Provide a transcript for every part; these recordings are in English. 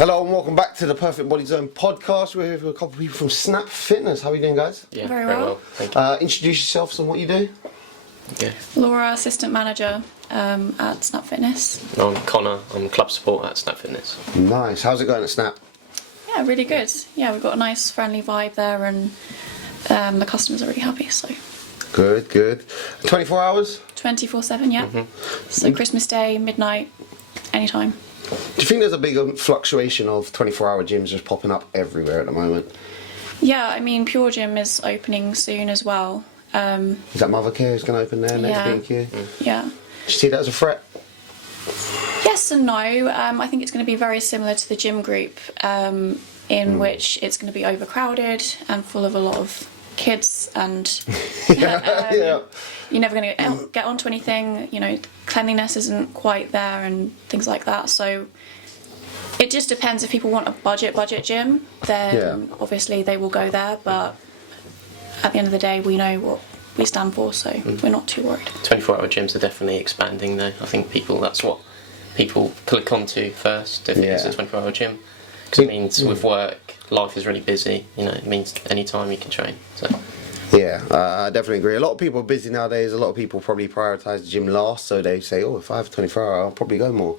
Hello and welcome back to the Perfect Body Zone podcast. We're here with a couple of people from Snap Fitness. How are you doing, guys? Yeah, very well. Thank you. Introduce yourselves and what you do. Yeah. Laura, assistant manager at Snap Fitness. I'm Connor. I'm club support at Snap Fitness. Nice. How's it going at Snap? Yeah, really good. Yeah, we've got a nice friendly vibe there, and the customers are really happy. So Good. 24 hours? 24/7, yeah. So Christmas Day, midnight, anytime. Do you think there's a big fluctuation of 24-hour gyms just popping up everywhere at the moment? Yeah, I mean, Pure Gym is opening soon as well. Is that Mother Care is going to open there next week? Yeah. Do you see that as a threat? Yes and no. I think it's going to be very similar to the gym group, in which it's going to be overcrowded and full of a lot of kids, and Yeah. you're never going to get onto anything. You know, cleanliness isn't quite there and things like that. So it just depends. If people want a budget gym, then obviously they will go there. But at the end of the day, we know what we stand for, so we're not too worried. 24-hour gyms are definitely expanding though. I think that's what people click onto first if it is a 24-hour gym. Because it means with work, life is really busy. You know, it means any time you can train. So. Yeah, I definitely agree. A lot of people are busy nowadays. A lot of people probably prioritise the gym last, so they say, oh, if I have a 24-hour, I'll probably go more.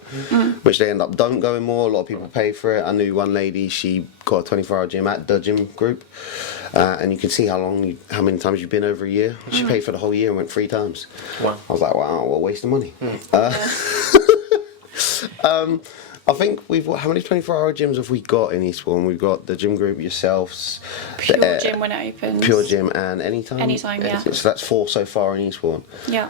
Which they end up don't going more. A lot of people pay for it. I knew one lady, she got a 24-hour gym at the gym group, and you can see how many times you've been over a year. She paid for the whole year and went 3 times. Wow. I was like, wow, what a waste of money. I think how many 24-hour gyms have we got in Eastbourne? We've got the gym group, yourselves, Pure Gym when it opens. Pure Gym, and Anytime. Anytime, yeah. So that's 4 so far in Eastbourne. Yeah.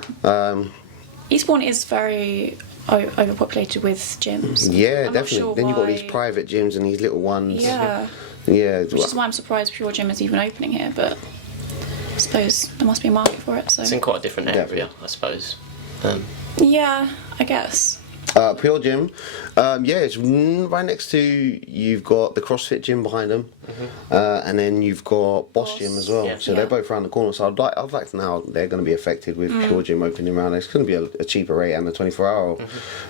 Eastbourne is very overpopulated with gyms. Yeah, I'm definitely. not sure Then you've got these why. private gyms and these little ones. Yeah. Yeah. Which is why I'm surprised Pure Gym is even opening here, but I suppose there must be a market for it. So. It's in quite a different area, Definitely. I suppose. Yeah, I guess. Pure Gym, it's right next to, you've got the CrossFit gym behind them, and then you've got Boss Gym as well. Yeah. So they're both around the corner. So I'd like to know how they're going to be affected with Pure Gym opening around. It's going to be a cheaper rate and a 24-hour.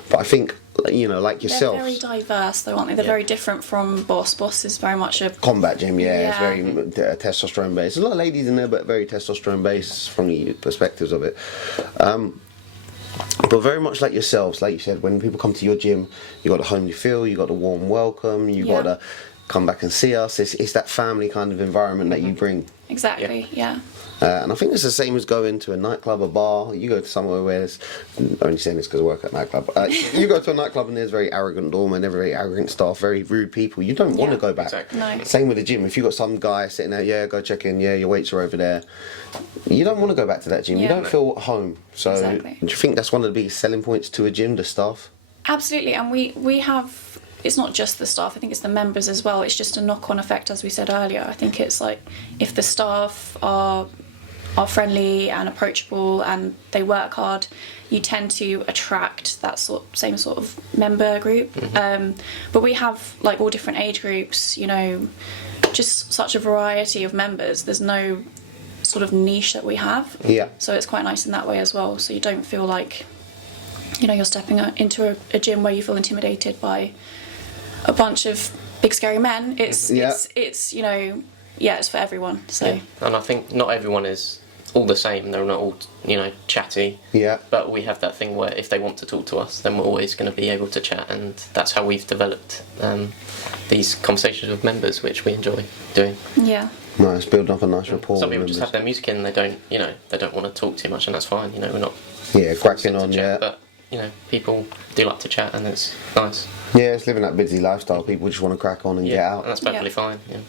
But I think, you know, like yourself. They're very diverse, though, aren't they? They're very different from Boss. Boss is very much a Combat gym, it's very testosterone based. There's a lot of ladies in there, but very testosterone based from the perspectives of it. But very much like yourselves, like you said, when people come to your gym, you got the homely feel, you got the warm welcome, you got to come back and see us. It's that family kind of environment that you bring. Exactly, yeah. And I think it's the same as going to a nightclub, a bar. You go to somewhere where there's, only saying this because I work at a nightclub. You go to a nightclub and there's very arrogant doormen, very arrogant staff, very rude people. You don't want to go back. Exactly. No. Same with the gym. If you've got some guy sitting there, go check in, your weights are over there. You don't want to go back to that gym. You don't feel at home. So Exactly. do you think that's one of the biggest selling points to a gym, the staff? Absolutely, and we have, it's not just the staff, I think it's the members as well. It's just a knock-on effect, as we said earlier. I think it's like, if the staff are friendly and approachable and they work hard, you tend to attract that same sort of member group. But we have like all different age groups, you know, just such a variety of members. There's no sort of niche that we have. Yeah. So it's quite nice in that way as well. So you don't feel like, you know, you're stepping into a gym where you feel intimidated by a bunch of big scary men. It's you know, it's for everyone. So And I think not everyone is all the same. They're not all, you know, chatty. Yeah. But we have that thing where if they want to talk to us, then we're always going to be able to chat, and that's how we've developed these conversations with members, which we enjoy doing. yeah. Nice, build up a nice rapport. Some with people just members. have their music in, they don't want to talk too much, and that's fine. You know, we're not cracking to on, chat, but you know, people do like to chat, and it's nice. Yeah, it's living that busy lifestyle. People just want to crack on and get out. And that's perfectly fine. Yeah.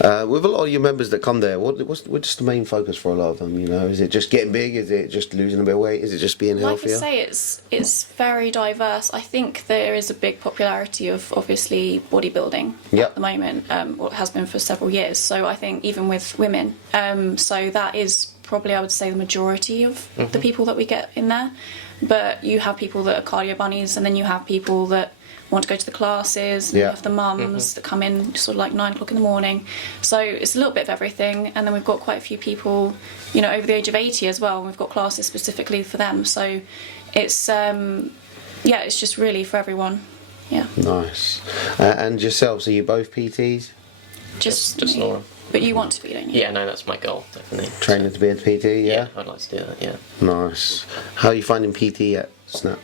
With a lot of your members that come there, what's just the main focus for a lot of them? You know, is it just getting big? Is it just losing a bit of weight? Is it just being healthier? Like I say, it's very diverse. I think there is a big popularity of obviously bodybuilding at the moment, or it has been for several years. So I think even with women, so that is probably, I would say, the majority of the people that we get in there. But you have people that are cardio bunnies, and then you have people that want to go to the classes, and you have the mums that come in sort of like 9 o'clock in the morning. So it's a little bit of everything, and then we've got quite a few people, you know, over the age of 80 as well, and we've got classes specifically for them. So it's it's just really for everyone. Yeah. Nice. And yourselves, are you both PTs? Just me. Laura. But you want to be, don't you? Yeah, no, that's my goal, definitely. Training to be a PT, yeah? I'd like to do that, yeah. Nice. How are you finding PT at Snap?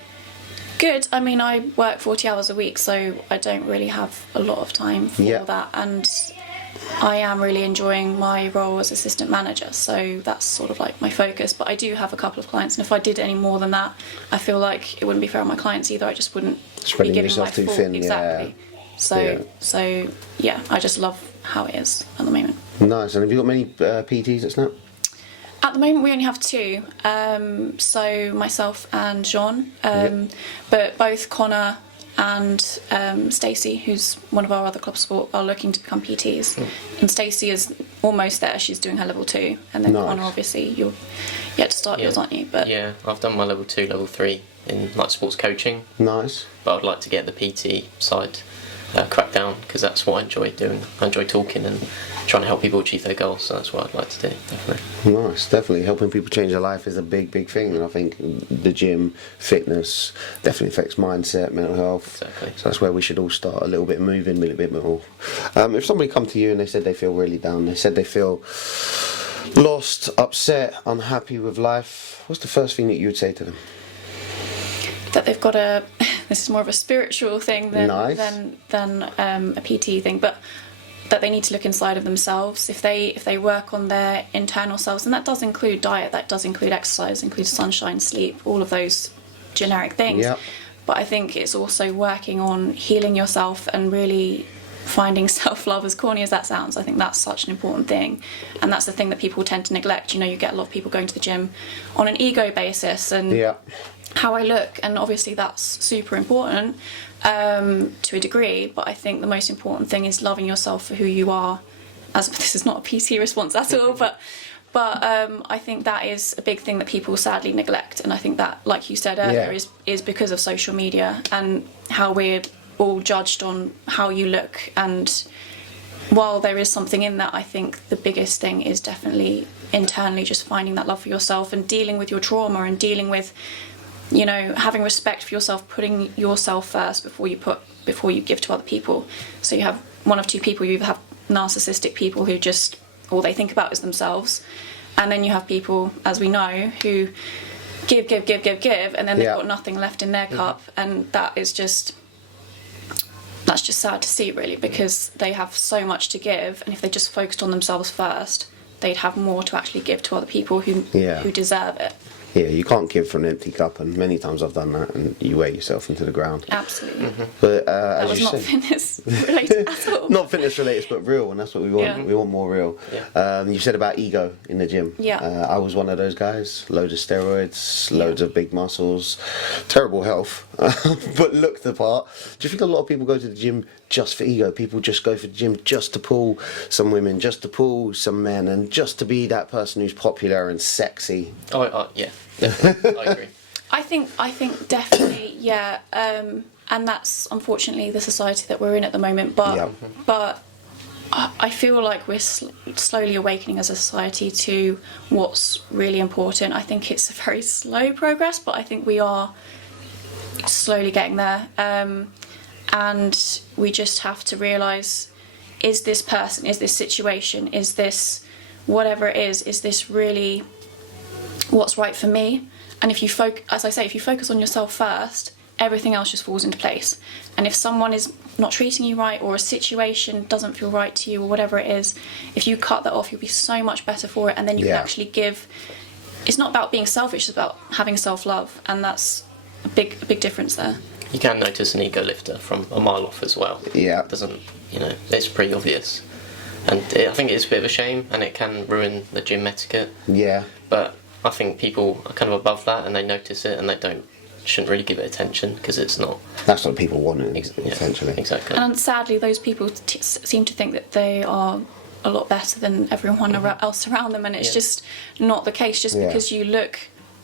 Good. I mean, I work 40 hours a week, so I don't really have a lot of time for that. And I am really enjoying my role as assistant manager, so that's sort of like my focus. But I do have a couple of clients, and if I did any more than that, I feel like it wouldn't be fair on my clients either. I just wouldn't Spreading be giving yourself my too full thin, exactly. So yeah, I just love how it is at the moment. Nice. And have you got many PTs at Snap? At the moment, we only have two. So myself and Jean, but both Connor and Stacey, who's one of our other club sport, are looking to become PTs. And Stacey is almost there. She's doing her level 2, and then Connor, obviously, you're yet to start yours, aren't you? But yeah, I've done my level 2, level 3 in like sports coaching. Nice. But I'd like to get the PT side cracked down, because that's what I enjoy doing. I enjoy talking and trying to help people achieve their goals, so that's what I'd like to do, definitely. Nice, definitely. Helping people change their life is a big, big thing, and I think the gym, fitness, definitely affects mindset, mental health. Exactly. So that's where we should all start a little bit moving, a little bit more. If somebody come to you and they said they feel really down, they said they feel lost, upset, unhappy with life, what's the first thing that you would say to them? that they've got a this is more of a spiritual thing than Nice. than a PT thing, but that they need to look inside of themselves. If they work on their internal selves, and that does include diet, that does include exercise, includes sunshine, sleep, all of those generic things. Yep. But I think it's also working on healing yourself and really finding self-love, as corny as that sounds. I think that's such an important thing, and that's the thing that people tend to neglect. You know, you get a lot of people going to the gym on an ego basis and how I look, and obviously that's super important to a degree, but I think the most important thing is loving yourself for who you are. As this is not a PT response at all, but I think that is a big thing that people sadly neglect, and I think that, like you said earlier, is because of social media and how we're all judged on how you look. And while there is something in that, I think the biggest thing is definitely internally just finding that love for yourself and dealing with your trauma and dealing with, you know, having respect for yourself, putting yourself first before you give to other people. So you have one of two people. You either have narcissistic people who just all they think about is themselves, and then you have people, as we know, who give, and then they've got nothing left in their cup, and that's just sad to see, really, because they have so much to give, and if they just focused on themselves first, they'd have more to actually give to other people who deserve it. Yeah, you can't give from an empty cup, and many times I've done that, and you wear yourself into the ground. Absolutely. But That as was you not said, fitness related at all. not fitness related, but real, and that's what we want. Yeah. We want more real. Yeah. You said about ego in the gym. Yeah. I was one of those guys. Loads of steroids, loads of big muscles, terrible health, but looked the part. Do you think a lot of people go to the gym just for ego? People just go for the gym just to pull some women, just to pull some men, and just to be that person who's popular and sexy. Yeah, definitely. I agree. I think definitely, yeah, and that's unfortunately the society that we're in at the moment. But I feel like we're slowly awakening as a society to what's really important. I think it's a very slow progress, but I think we are slowly getting there. And we just have to realise: is this person, is this situation, is this whatever it is this really what's right for me? And if you focus on yourself first, everything else just falls into place. And if someone is not treating you right, or a situation doesn't feel right to you, or whatever it is, if you cut that off, you'll be so much better for it, and then you can actually give. It's not about being selfish, it's about having self-love, and that's a big difference there. You can notice an ego lifter from a mile off as well. Yeah. It doesn't, it's pretty obvious. And I think it is a bit of a shame, and it can ruin the gym etiquette. Yeah. But I think people are kind of above that, and they notice it, and they shouldn't really give it attention, because it's not. That's what people want, essentially. Exactly. And sadly, those people seem to think that they are a lot better than everyone else around them, and it's just not the case. Just because you look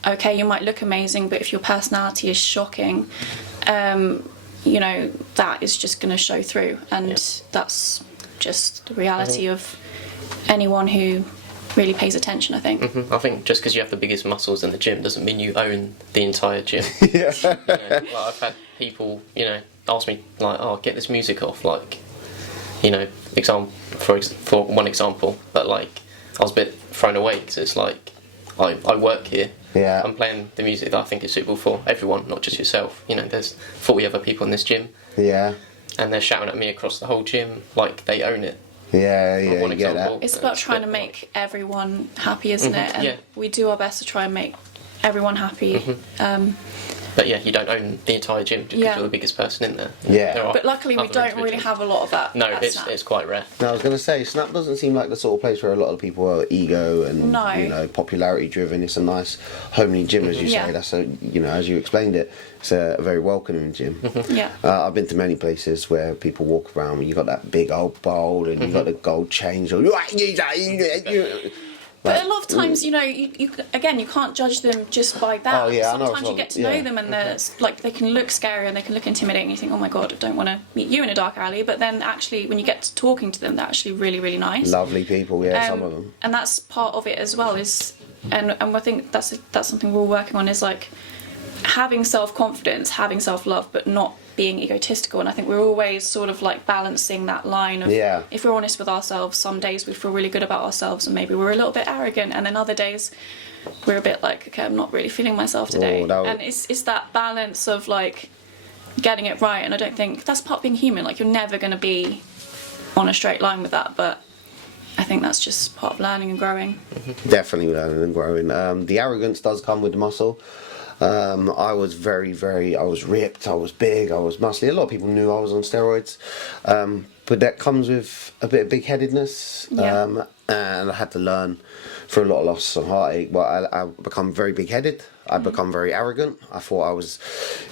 okay, you might look amazing, but if your personality is shocking, that is just going to show through, and that's just the reality of anyone who really pays attention, I think. I think just because you have the biggest muscles in the gym doesn't mean you own the entire gym. Yeah. Like I've had people, ask me like, "Oh, get this music off," like, you know, for one example, but like I was a bit thrown away because it's like I work here. Yeah. I'm playing the music that I think is suitable for everyone, not just yourself. You know, there's 40 other people in this gym. Yeah. And they're shouting at me across the whole gym like they own it. Yeah, you get that. It's about trying to make everyone happy, isn't it? And we do our best to try and make everyone happy. But yeah, you don't own the entire gym because you're the biggest person in there. Yeah. But luckily we don't really have a lot of that. No, it's quite rare. No, I was going to say, Snap doesn't seem like the sort of place where a lot of people are ego and you know, popularity driven. It's a nice homely gym, as you say. That's a, you know, as you explained it, it's a very welcoming gym. Yeah. I've been to many places where people walk around and you got that big old bowl and you got the gold chains. But a lot of times, you know, you can't judge them just by that. Oh, yeah, sometimes you get to know them and they can look scary and they can look intimidating and you think, oh my god, I don't want to meet you in a dark alley. But then actually when you get to talking to them, they're actually really, really nice. Lovely people, some of them. And that's part of it as well, and I think that's something we're all working on, is like having self-confidence, having self-love, but not being egotistical. And I think we're always sort of like balancing that line of, if we're honest with ourselves, some days we feel really good about ourselves and maybe we're a little bit arrogant, and then other days we're a bit like, okay, I'm not really feeling myself today. And it's that balance of like getting it right, and I don't think that's part of being human. Like, you're never going to be on a straight line with that, but I think that's just part of learning and growing. Definitely learning and growing. The arrogance does come with the muscle. I was I was ripped, I was big, I was muscly. A lot of people knew I was on steroids. But that comes with a bit of big-headedness. And I had to learn through a lot of loss and heartache. But I become very big-headed. I become very arrogant. I thought I was,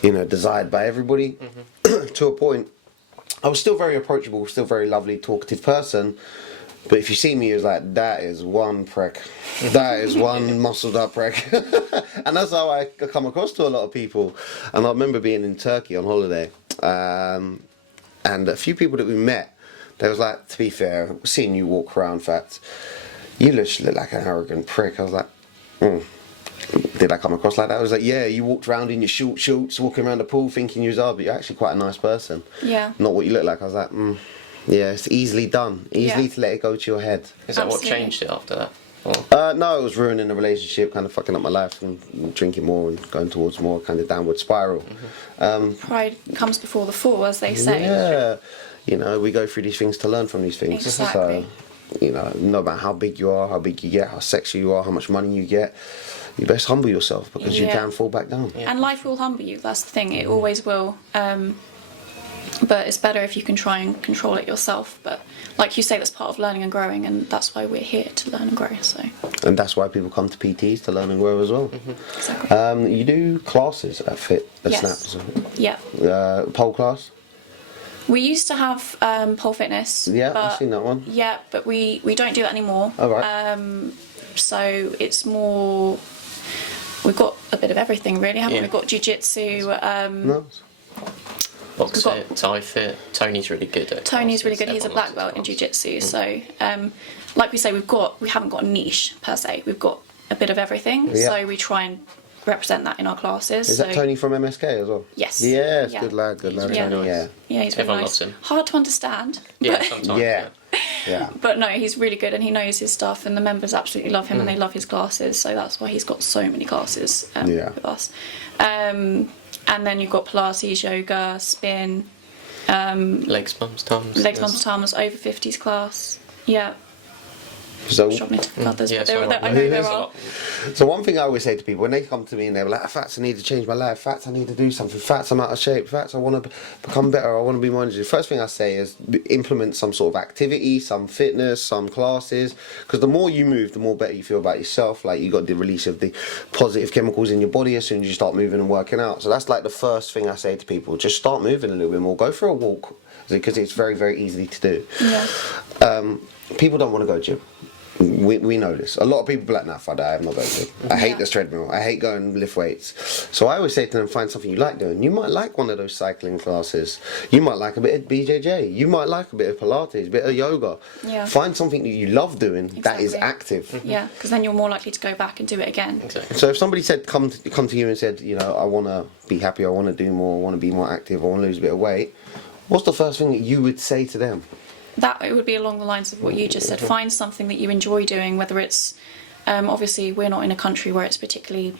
you know, desired by everybody. To a point, I was still very approachable, still very lovely, talkative person. But if you see me, it's like, that is one prick. That is one muscled up prick. And that's how I come across to a lot of people. And I remember being in Turkey on holiday. And a few people that we met, they was like, to be fair, seeing you walk around, Fats, you look like an arrogant prick. I was like, did I come across like that? I was like, yeah, you walked around in your shorts, walking around the pool thinking you was but you're actually quite a nice person. Yeah. Not what you look like. I was like, yeah, it's easily done. Easily to let it go to your head. Is that what changed it after that? No, it was ruining the relationship, kind of fucking up my life and drinking more and going towards more kind of downward spiral. Pride comes before the fall, as they say. Yeah, you know, we go through these things to learn from these things. Exactly. So, you know, no matter how big you are, how big you get, how sexy you are, how much money you get, you best humble yourself because you can fall back down. Yeah. And life will humble you, that's the thing, it always will. But it's better if you can try and control it yourself. But like you say, that's part of learning and growing, and that's why we're here, to learn and grow. So. And that's why people come to PTs, to learn and grow as well. Exactly. You do classes at Yes. Snap? Yeah. Pole class? We used to have pole fitness. Yeah, I've seen that one. Yeah, but we don't do that anymore. Oh, right. So it's more, we've got a bit of everything really, haven't we? We've got jiu-jitsu. Nice. Box fit, Thai fit. Tony's really good at Tony's really good. He's a black belt in jiu-jitsu. So, like we say, we haven't got a niche per se. We've got a bit of everything. Yeah. So we try and represent that in our classes. Is that Tony from MSK as well? Yes. Yes, good lad, Tony. Yeah, he's really nice. Hard to understand. Yeah, sometimes. Yeah. But no, he's really good and he knows his stuff, and the members absolutely love him and they love his classes. So that's why he's got so many classes with us. And then you've got Pilates, yoga, spin. Legs, bumps, tums. Legs, bumps, tums, over 50s class. Yeah. So, I know there are. So one thing I always say to people when they come to me and they're like, Fats, I need to change my life. Fats, I need to do something. Fats, I'm out of shape. Fats, I want to become better. I want to be more energetic. First thing I say is implement some sort of activity, some fitness, some classes. Because the more you move, the more better you feel about yourself. Like, you got the release of the positive chemicals in your body as soon as you start moving and working out. So that's like the first thing I say to people. Just start moving a little bit more. Go for a walk, because it's very, very easy to do. Yeah. People don't want to go gym. We know this. A lot of people be like, nah, fudge, I'm not going to. I hate this treadmill. I hate going lift weights. So I always say to them, find something you like doing. You might like one of those cycling classes. You might like a bit of BJJ. You might like a bit of Pilates, a bit of yoga. Yeah. Find something that you love doing that is active. Yeah, because then you're more likely to go back and do it again. Exactly. So if somebody said, come to you and said, I want to be happy, I want to do more, I want to be more active, I want to lose a bit of weight, what's the first thing that you would say to them? That it would be along the lines of what you just said. Find something that you enjoy doing, whether it's obviously we're not in a country where it's particularly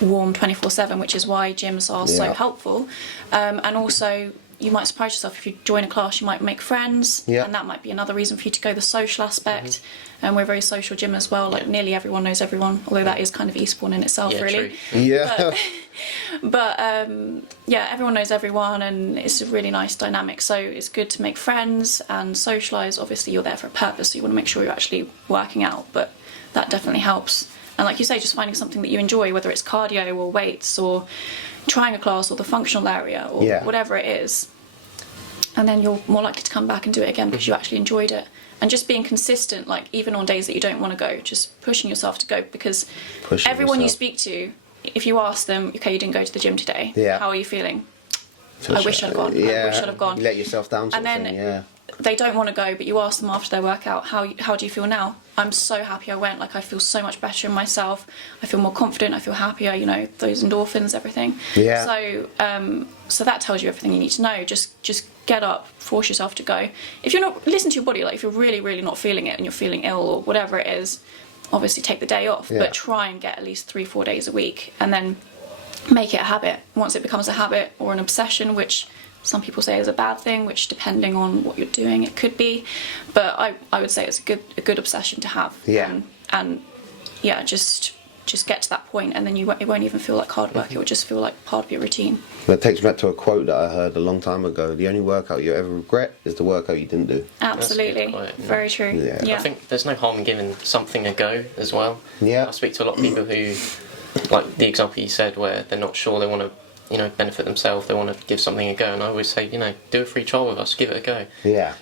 warm 24/7, which is why gyms are so helpful. And also, you might surprise yourself if you join a class, you might make friends, and that might be another reason for you to go. The social aspect, and we're a very social gym as well. Like nearly everyone knows everyone, although that is kind of Eastbourne in itself, really. True. Yeah. But everyone knows everyone, and it's a really nice dynamic. So it's good to make friends and socialise. Obviously, you're there for a purpose, so you want to make sure you're actually working out. But that definitely helps. And like you say, just finding something that you enjoy, whether it's cardio or weights or trying a class or the functional area or whatever it is. And then you're more likely to come back and do it again because you actually enjoyed it. And just being consistent, like even on days that you don't want to go, just pushing yourself to go, because everyone you speak to, if you ask them, okay, you didn't go to the gym today, how are you feeling? I wish I'd gone. I wish I'd have gone. You let yourself down. And then they don't want to go, but you ask them after their workout, how do you feel now? I'm so happy I went. Like I feel so much better in myself. I feel more confident. I feel happier. Those endorphins, everything. Yeah. So that tells you everything you need to know. Just get up, force yourself to go. If you're not, listen to your body. Like if you're really, really not feeling it and you're feeling ill or whatever it is, obviously take the day off. But try and get at least 3-4 days a week, and then make it a habit. Once it becomes a habit or an obsession, which some people say is a bad thing, which depending on what you're doing it could be, but I would say it's a good obsession to have. And just get to that point, and then it won't even feel like hard work. It will just feel like part of your routine. That takes me back to a quote that I heard a long time ago: the only workout you ever regret is the workout you didn't do. Absolutely. Very true. I think there's no harm in giving something a go as well. I speak to a lot of people who, like the example you said, where they're not sure they want to benefit themselves, they want to give something a go, and I always say, do a free trial with us, give it a go.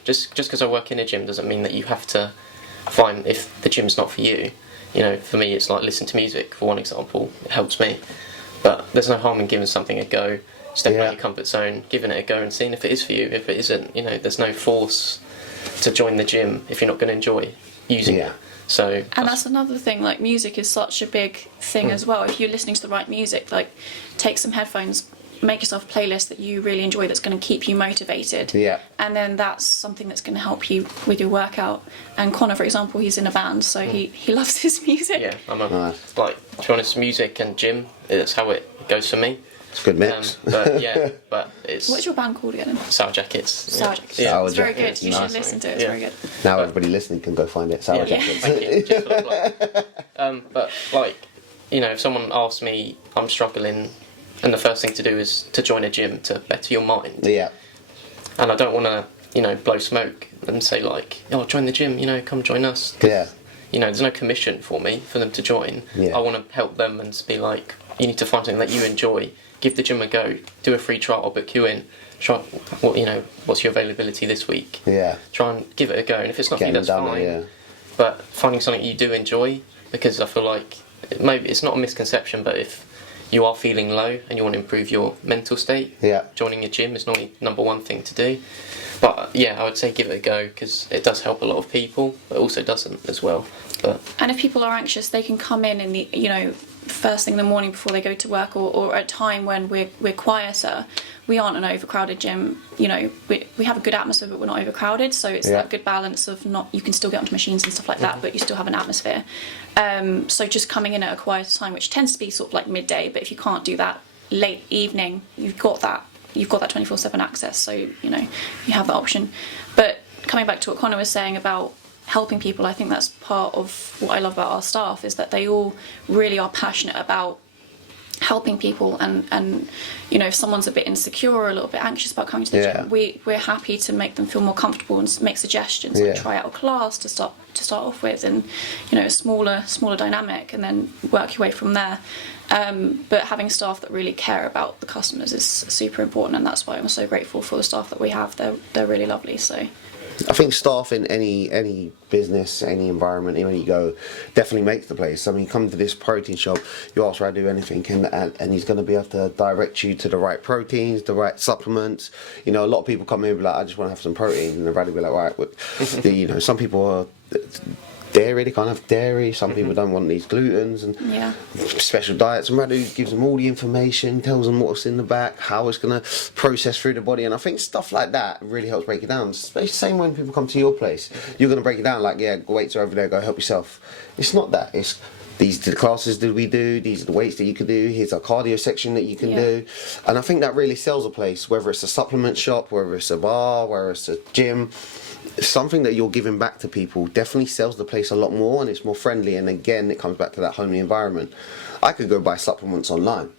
Just because I work in a gym doesn't mean that you have to find, if the gym's not for you. For me it's like listen to music, for one example. It helps me, but there's no harm in giving something a go, stepping out your comfort zone, giving it a go and seeing if it is for you. If it isn't, there's no force to join the gym if you're not going to enjoy using it. So, and that's another thing, like music is such a big thing as well. If you're listening to the right music, like take some headphones, make yourself a playlist that you really enjoy, that's going to keep you motivated, and then that's something that's going to help you with your workout. And Connor, for example, he's in a band, so he loves his music. I'm like, to be honest, music and gym, that's how it goes for me. It's a good mix. But it's... What's your band called again? Sour Jackets. Sour Jackets. It's very good. You should listen to it. It's very good. Now everybody listening can go find it. Sour Jackets. Thank you. Just for the plug. But like, if someone asks me, I'm struggling, and the first thing to do is to join a gym to better your mind. And I don't want to, blow smoke and say like, oh, join the gym, come join us. There's no commission for me for them to join. I want to help them and be like, you need to find something that you enjoy. Give the gym a go. Do a free trial. I'll book you in. Try what's your availability this week? Try and give it a go. And if it's not for you, that's fine. But finding something you do enjoy, because I feel like maybe it's not a misconception, but if you are feeling low and you want to improve your mental state, joining a gym is normally number one thing to do. But I would say give it a go, because it does help a lot of people, but also doesn't as well. And if people are anxious, they can come in the first thing in the morning before they go to work, or at a time when we're quieter. We aren't an overcrowded gym. We have a good atmosphere, but we're not overcrowded. So it's that good balance of you can still get onto machines and stuff like that, but you still have an atmosphere. So just coming in at a quieter time, which tends to be sort of like midday, but if you can't do that, late evening, you've got that 24/7 access. So you have that option. But coming back to what Connor was saying about helping people, I think that's part of what I love about our staff, is that they all really are passionate about helping people, and if someone's a bit insecure or a little bit anxious about coming to the gym, we're happy to make them feel more comfortable and make suggestions, like try out a class to start off with, and a smaller dynamic, and then work your way from there. But having staff that really care about the customers is super important, and that's why I'm so grateful for the staff that we have. They're really lovely. So I think staff in any business, any environment, anywhere you go, definitely makes the place. I mean, come to this protein shop, you ask Radu anything, and he's going to be able to direct you to the right proteins, the right supplements. You know, a lot of people come in and be like, I just want to have some protein, and Radu will be like, right, you know, some people are dairy, they can't have dairy, some people don't want these glutens and special diets, and Radu gives them all the information, tells them what's in the back, how it's going to process through the body, and I think stuff like that really helps break it down. It's the same when people come to your place, you're going to break it down like, yeah, weights are over there, go help yourself. It's not that, it's these are the classes that we do, these are the weights that you can do, here's a cardio section that you can do, and I think that really sells a place, whether it's a supplement shop, whether it's a bar, whether it's a gym. Something that you're giving back to people definitely sells the place a lot more, and it's more friendly, and again it comes back to that homely environment. I could go buy supplements online,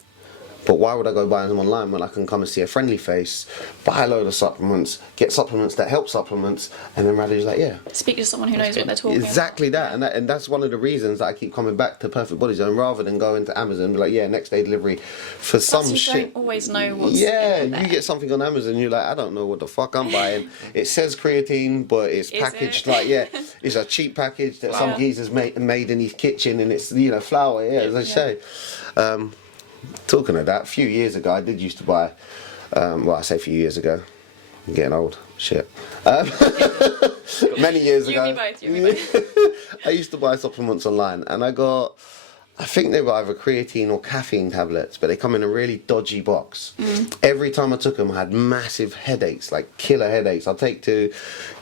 but why would I go buy them online when I can come and see a friendly face, buy a load of supplements, get supplements that help supplements, and then Radu's like, yeah, speak to someone who knows what they're talking exactly about. And that's one of the reasons that I keep coming back to Perfect Body Zone rather than going to Amazon and be like, yeah, next day delivery for some shit. You don't always know what's in there. You get something on Amazon, you're like, I don't know what the fuck I'm buying. It says creatine, but it's packaged like, it's a cheap package that some geezer's made in his kitchen, and it's, you know, flour, as I say. Talking of that, a few years ago, I did used to buy, well, I say a few years ago, I'm getting old, shit. Many years ago, You and me both. I used to buy supplements online, and I think they were either creatine or caffeine tablets, but they come in a really dodgy box. Every time I took them, I had massive headaches, like killer headaches. I'd take two,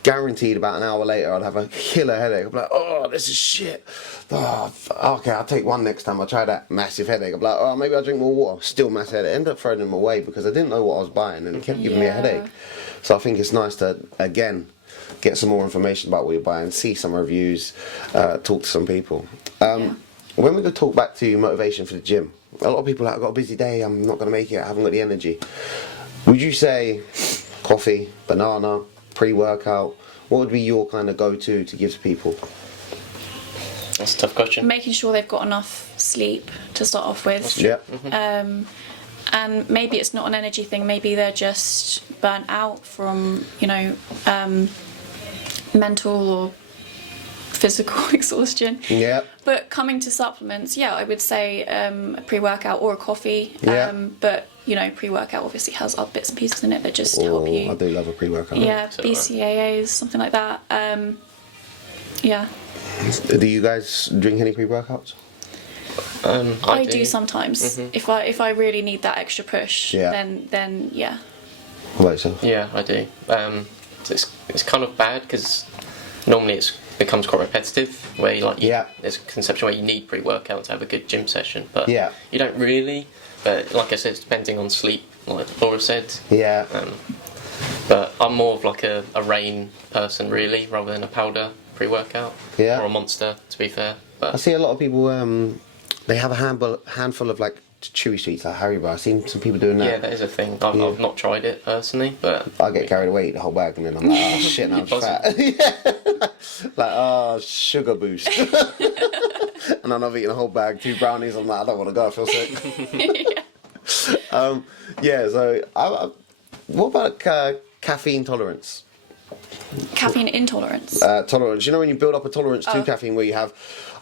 guaranteed about an hour later, I'd have a killer headache. I'd be like, oh, this is shit. Oh, okay, I'll take one next time. I'll try that, massive headache. I'd be like, oh, maybe I'll drink more water. Still massive headache. I ended up throwing them away because I didn't know what I was buying, and it kept giving me a headache. So I think it's nice to, again, get some more information about what you're buying, see some reviews, talk to some people. When we go talk back to motivation for the gym, a lot of people are like, I've got a busy day, I'm not going to make it, I haven't got the energy. Would you say coffee, banana, pre-workout, what would be your kind of go-to to give to people? That's a tough question. Making sure they've got enough sleep to start off with. Yeah. And maybe it's not an energy thing, maybe they're just burnt out from, you know, mental or physical exhaustion. Yeah. But coming to supplements, I would say a pre-workout or a coffee. But you know, pre-workout obviously has other bits and pieces in it that just help you. I do love a pre-workout. Yeah, BCAAs, something like that. Do you guys drink any pre-workouts? I do sometimes. If I really need that extra push, then yeah. What about yourself? Yeah, I do. It's kind of bad because normally it becomes quite repetitive, where there's a conception where you need pre-workout to have a good gym session, but you don't really. But like I said, it's depending on sleep, like Laura said. Yeah. But I'm more of like a rain person, really, rather than a powder pre-workout. Yeah. Or a Monster, to be fair. But I see a lot of people, they have a handful of like chewy sweets like Haribo. I've seen some people doing that. Yeah, that is a thing. I've not tried it personally, but I get carried away, eat the whole bag, and then I'm like, oh shit, now I'm fat. Like, oh, sugar boost. And then I've eaten a whole bag, 2 brownies. I'm like, I don't want to go. I feel sick. So what about caffeine tolerance? Caffeine intolerance. Tolerance. You know when you build up a tolerance to caffeine, where you have,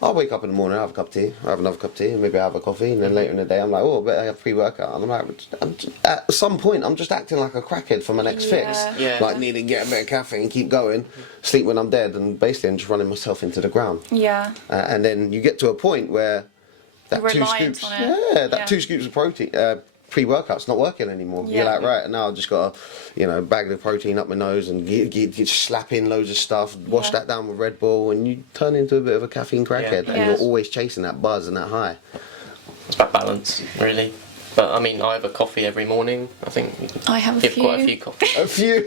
I'll wake up in the morning, I have a cup of tea, I have another cup of tea, and maybe I have a coffee, and then later in the day I'm like, oh, I better have pre-workout. And I'm like, at some point I'm just acting like a crackhead for my next fix. Yeah. Like needing to get a bit of caffeine, keep going, sleep when I'm dead, and basically I'm just running myself into the ground. Yeah. And then you get to a point where that You're 2 reliant scoops, on it. 2 scoops of protein, pre-workout's not working anymore. Yeah. You're like, right, now I've just got a bag of protein up my nose and you slap in loads of stuff, wash that down with Red Bull, and you turn into a bit of a caffeine crackhead, and you're always chasing that buzz and that high. It's about balance, really. But I mean, I have a coffee every morning. I think I have a few. quite a few coffees. A few.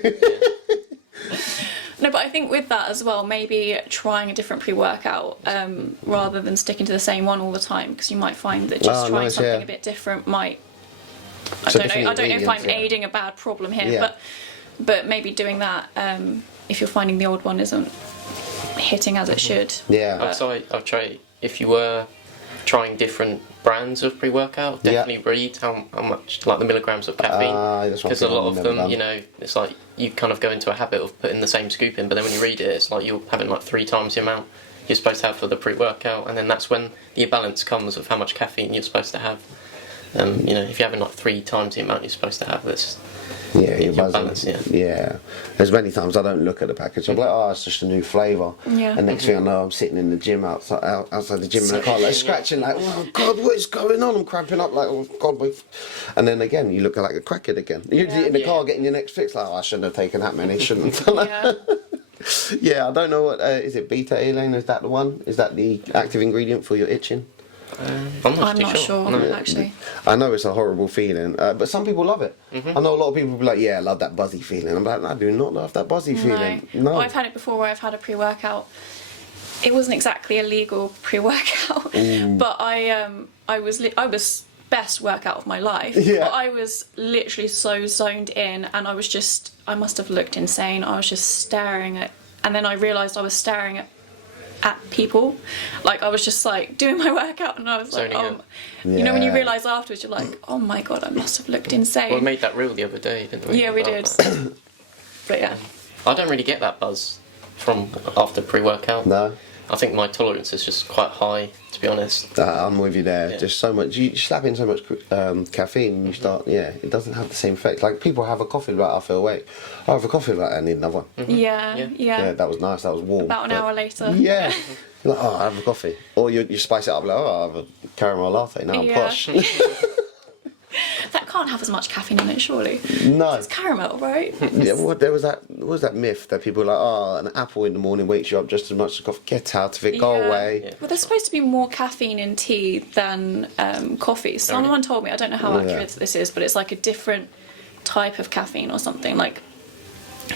No, but I think with that as well, maybe trying a different pre-workout rather than sticking to the same one all the time, because you might find that just trying something a bit different might. I don't know if I'm aiding a bad problem here, but maybe doing that if you're finding the old one isn't hitting as it should. Yeah. I'd try if you were trying different brands of pre-workout. Definitely read how much, like the milligrams of caffeine, because a lot of them, you know, it's like you kind of go into a habit of putting the same scoop in, but then when you read it, it's like you're having like 3 times the amount you're supposed to have for the pre-workout, and then that's when the imbalance comes of how much caffeine you're supposed to have. You know, if you're having like 3 times the amount you're supposed to have, that's you're buzzing. balance, yeah. There's many times I don't look at the package. I'm like, oh, it's just a new flavour. Yeah. And next thing I know, I'm sitting in the gym outside the gym in the car, like scratching, like, oh God, what is going on? I'm cramping up, like, oh God, and then again, you look like a crackhead again. You're in the car getting your next fix, like, oh, I shouldn't have taken that many, shouldn't have done that. Yeah, I don't know what is it. Beta-alanine, is that the one? Is that the active ingredient for your itching? I'm not sure. No. Actually. I know it's a horrible feeling, but some people love it. I know a lot of people will be like, yeah, I love that buzzy feeling. I'm like, I do not love that buzzy feeling. No. Well, I've had it before where I've had a pre-workout. It wasn't exactly a legal pre-workout, but I was best workout of my life. Yeah. But I was literally so zoned in, and I must have looked insane. I was just staring at, and then I realised I was staring at people. Like, I was just like doing my workout, and I was like, you know, when you realise afterwards, you're like, oh my God, I must have looked insane. Well, we made that reel the other day, didn't we? Yeah, we did. But yeah. I don't really get that buzz from after pre-workout. No. I think my tolerance is just quite high, to be honest. I'm with you there. Yeah. Just so much. You slap in so much caffeine, and you start. Yeah, it doesn't have the same effect. Like, people have a coffee, like, I feel awake. I have a coffee, like, I need another one. Yeah. That was nice. That was warm. About an hour later. Yeah. You're like, oh, I have a coffee. Or you spice it up, like, oh, I have a caramel latte. Now I'm posh. That can't have as much caffeine in it, surely. No. It's caramel, right? Yeah, there was that myth that people were like, oh, an apple in the morning wakes you up just as much as coffee. Get out of it, go away. Yeah. Well, there's supposed to be more caffeine in tea than coffee. Someone told me, I don't know how accurate this is, but it's like a different type of caffeine or something. Like,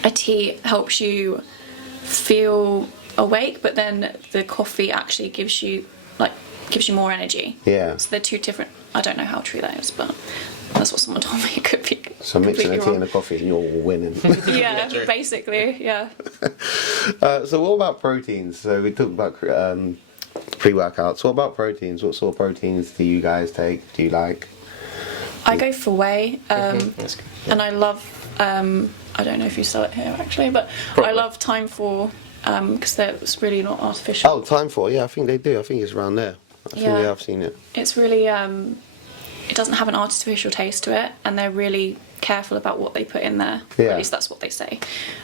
a tea helps you feel awake, but then the coffee actually gives you more energy. Yeah. So they're 2 different. I don't know how true that is, but that's what someone told me. It could be. So mixing a tea wrong. and a coffee, and you're winning. Yeah, basically, yeah. So what about proteins? So we talked about pre-workouts. What about proteins? What sort of proteins do you guys take? Do you like? I go for whey, That's good. and I love. I don't know if you sell it here actually, but Probably. I love Time 4 because it's really not artificial. Oh, Time 4. Yeah, I think they do. I think it's around there. I think I've seen it. It's really. It doesn't have an artificial taste to it, and they're really careful about what they put in there. Yeah. At least that's what they say,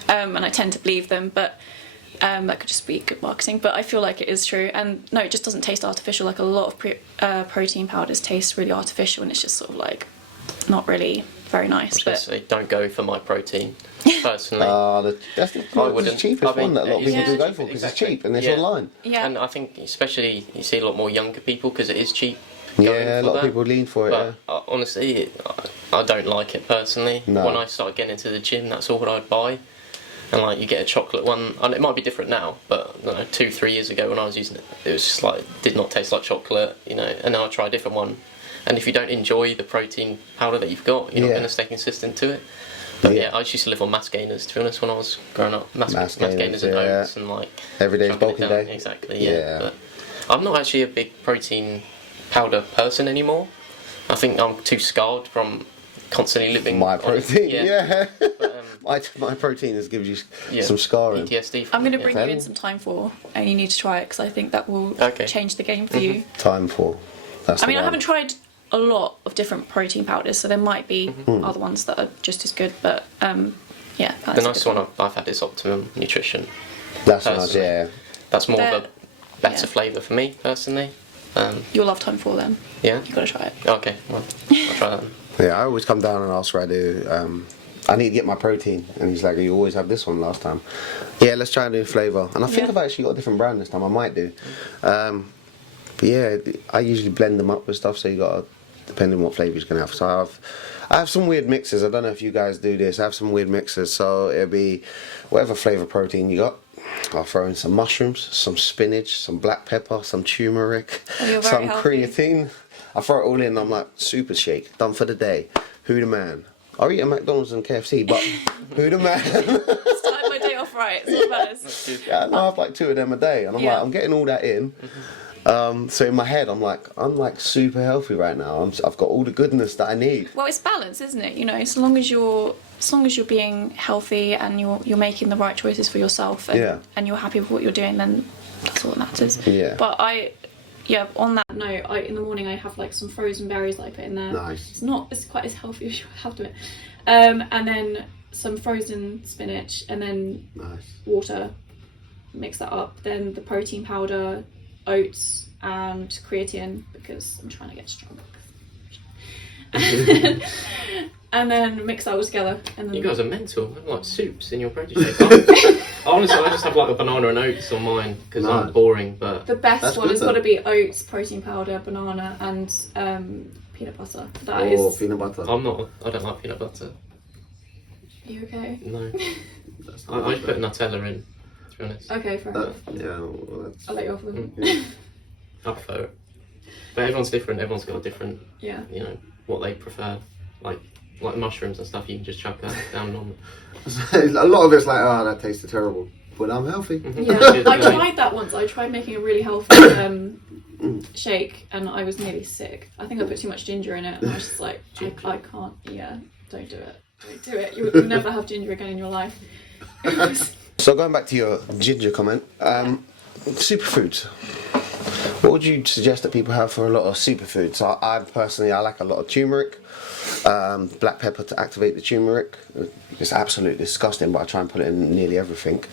and I tend to believe them. But that could just be good marketing. But I feel like it is true, and no, it just doesn't taste artificial. Like, a lot of protein powders taste really artificial, and it's just sort of like not really very nice. I was gonna say, don't go for my protein, personally. That's the cheapest one that a lot of people do go for, because it's cheap and it's online. Yeah. And I think especially you see a lot more younger people because it is cheap. Yeah, a lot of people lean for it. But honestly, I don't like it personally. No. When I started getting into the gym, that's all I'd buy. And like, you get a chocolate one, and it might be different now, but you know, 2-3 years ago when I was using it, it was just like, did not taste like chocolate, you know. And now I try a different one. And if you don't enjoy the protein powder that you've got, you're not going to stay consistent to it. But yeah, I just used to live on mass gainers, to be honest, when I was growing up. Mass gainers and oats, and like every day's bulking day. Exactly, yeah. But I'm not actually a big protein powder person anymore. I think I'm too scarred from constantly living my protein. But, my protein gives you some scarring. PTSD. I'm going to bring you in some Time 4, and you need to try it because I think that will change the game for you. Time 4. That's I haven't tried a lot of different protein powders, so there might be other ones that are just as good, but yeah. The nicest one I've had is Optimum Nutrition. That's nice, yeah. That's more of a better flavour for me, personally. You'll love Time 4 then. Yeah? You've got to try it. Okay, well, I'll try that. Yeah, I always come down and ask Radu, I need to get my protein, and he's like, you always have this one last time. Yeah, let's try a new flavour. And I think I've actually got a different brand this time, I might do. But yeah, I usually blend them up with stuff, so you got to, depending on what flavour you're going to have. So I have some weird mixes. I don't know if you guys do this. I have some weird mixes, so it'll be whatever flavour protein you got. I'll throw in some mushrooms, some spinach, some black pepper, some turmeric, some creatine. I throw it all in, and I'm like, super shake, done for the day. Who the man? I'll eat at McDonald's and KFC, but who the man? Started my day off right, it's all matters. Yeah, I have like 2 of them a day, and I'm like, I'm getting all that in. So in my head, I'm like super healthy right now. I've got all the goodness that I need. Well, it's balance, isn't it? You know, as long as you're being healthy and you're making the right choices for yourself and you're happy with what you're doing, then that's all that matters. Yeah. But on that note, in the morning I have like some frozen berries that I put in there. Nice. It's quite as healthy as you have to it. And then some frozen spinach, and then water. Mix that up. Then the protein powder, oats, and creatine, because I'm trying to get strong. And then mix that all together. And then you guys are mental. I have like soups in your protein shake. Honestly, I just have like a banana and oats on mine because I'm boring. But the best one has got to be oats, protein powder, banana, and peanut butter. Peanut butter. I don't like peanut butter. Are you okay? No. I put Nutella in, to be honest. Okay, fair enough. Yeah, I'll let you off with it. I prefer it. But everyone's different. Everyone's got a different, you know, what they prefer. Like mushrooms and stuff, you can just chuck that down on A lot of it's like, that tasted terrible. But I'm healthy. Yeah, I tried that once. I tried making a really healthy shake, and I was nearly sick. I think I put too much ginger in it, and I was just like, I can't. Yeah, don't do it. Don't do it. You'll never have ginger again in your life. So going back to your ginger comment, superfoods. What would you suggest that people have for a lot of superfoods? I personally like a lot of turmeric, black pepper to activate the turmeric. It's absolutely disgusting, but I try and put it in nearly everything.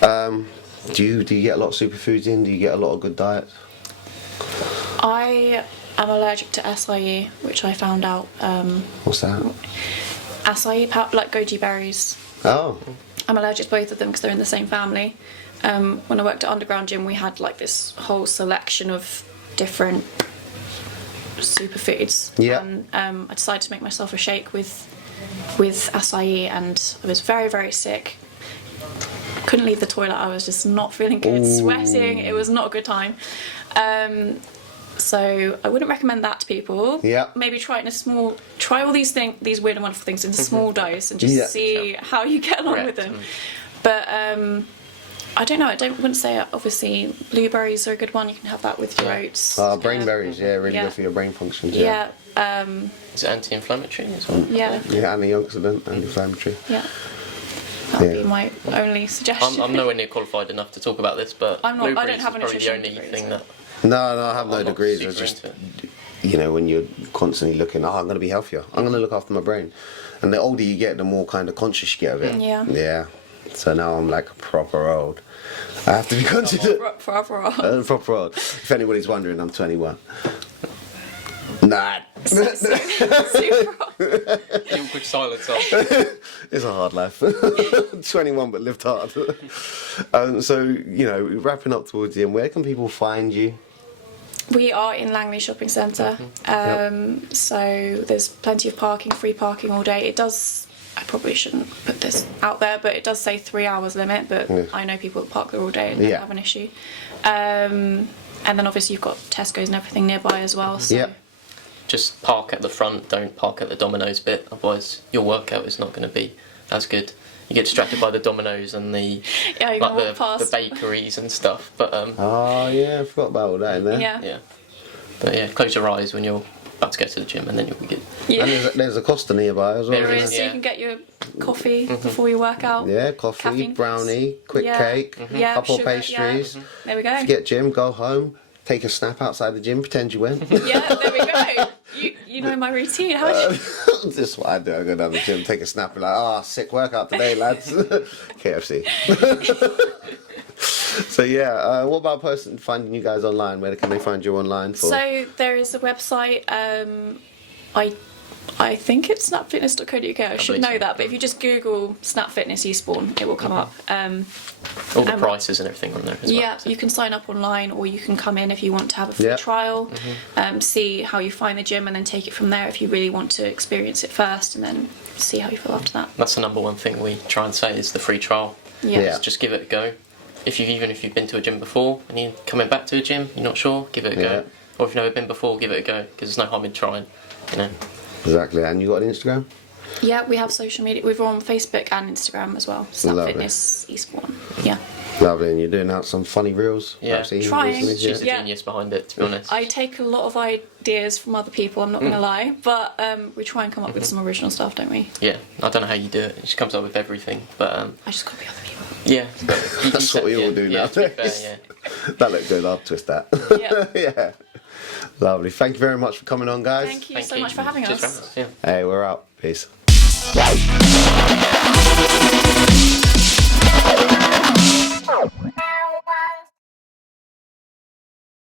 Do you get a lot of superfoods in? Do you get a lot of good diet? I am allergic to acai, which I found out. What's that? Acai, like goji berries. Oh. I'm allergic to both of them because they're in the same family. When I worked at Underground Gym, we had like this whole selection of different superfoods. Yeah. And I decided to make myself a shake with acai, and I was very, very sick. Couldn't leave the toilet. I was just not feeling good, sweating. It was not a good time. So I wouldn't recommend that to people. Yeah. Maybe try all these weird and wonderful things in a small dose and just see how you get along with them. But I don't know. Wouldn't say, obviously blueberries are a good one. You can have that with your oats. Brain berries, really good for your brain functions. Yeah. Is it anti-inflammatory as well? Yeah. Yeah, antioxidant, anti-inflammatory. Yeah. That would be my only suggestion. I'm nowhere near qualified enough to talk about this, but I'm not. I don't have a probably the nutrition only degree, thing that. No, I have no degrees. It's just, when you're constantly looking, I'm going to be healthier. I'm going to look after my brain. And the older you get, the more kind of conscious you get of it. Yeah. Yeah. So now I'm like proper old. I have to be conscious. Proper old. Proper old. If anybody's wondering, I'm 21. Nah. Super old. The awkward silence. It's a hard life. 21 but lived hard. So, wrapping up towards the end, where can people find you? We are in Langley Shopping Centre. So there's plenty of parking, free parking all day. I probably shouldn't put this out there, but it does say 3 hours limit, but I know people that park there all day and don't have an issue. And then obviously you've got Tesco's and everything nearby as well. So. Just park at the front, don't park at the Domino's bit, otherwise your workout is not going to be as good. You get distracted by the Domino's and the bakeries and stuff. But I forgot about all that in there. Yeah. But close your eyes when you're about to go to the gym, and then you'll be good. Yeah. And there's a Costa nearby as well. There is, so you can get your coffee before you work out. Yeah, coffee, Caffeine brownie, quick cake, couple of pastries. Yeah. There we go. Forget gym, go home, take a snap outside the gym, pretend you went. Yeah, there we go. You know my routine. How would you? This is what I do. I go down the gym, take a snap, and like, sick workout today, lads. KFC. So what about finding you guys online? Where can they find you online? So there is a website. I think it's snapfitness.co.uk. I should know that, but if you just Google Snap Fitness Eastbourne, it will come up. All the prices and everything on there as well. Yeah, you can sign up online, or you can come in if you want to have a free trial, see how you find the gym, and then take it from there if you really want to experience it first, and then see how you feel after that. That's the number one thing we try and say is the free trial. Yeah. Just give it a go. Even if you've been to a gym before and you're coming back to a gym, you're not sure, give it a go. Or if you've never been before, give it a go, because there's no harm in trying. Exactly. And you got an Instagram? Yeah, we have social media. We're on Facebook and Instagram as well. Snap Lovely. Fitness Eastbourne. Yeah. Lovely, and you're doing out some funny reels. Yeah. I've seen Trying. recently, She's a Yeah. genius behind it, to be honest. I take a lot of ideas from other people, I'm not going to lie, but we try and come up with some original stuff, don't we? Yeah, I don't know how you do it. She comes up with everything, but I just copy other people. yeah. But That's what we all do yeah, now. to be fair, yeah. That looked good. I'll twist that. Yeah. Yeah. Lovely. Thank you very much for coming on, guys. Thank you Thank so you. much for having Cheers us. for having us, yeah. Hey, we're out. Peace.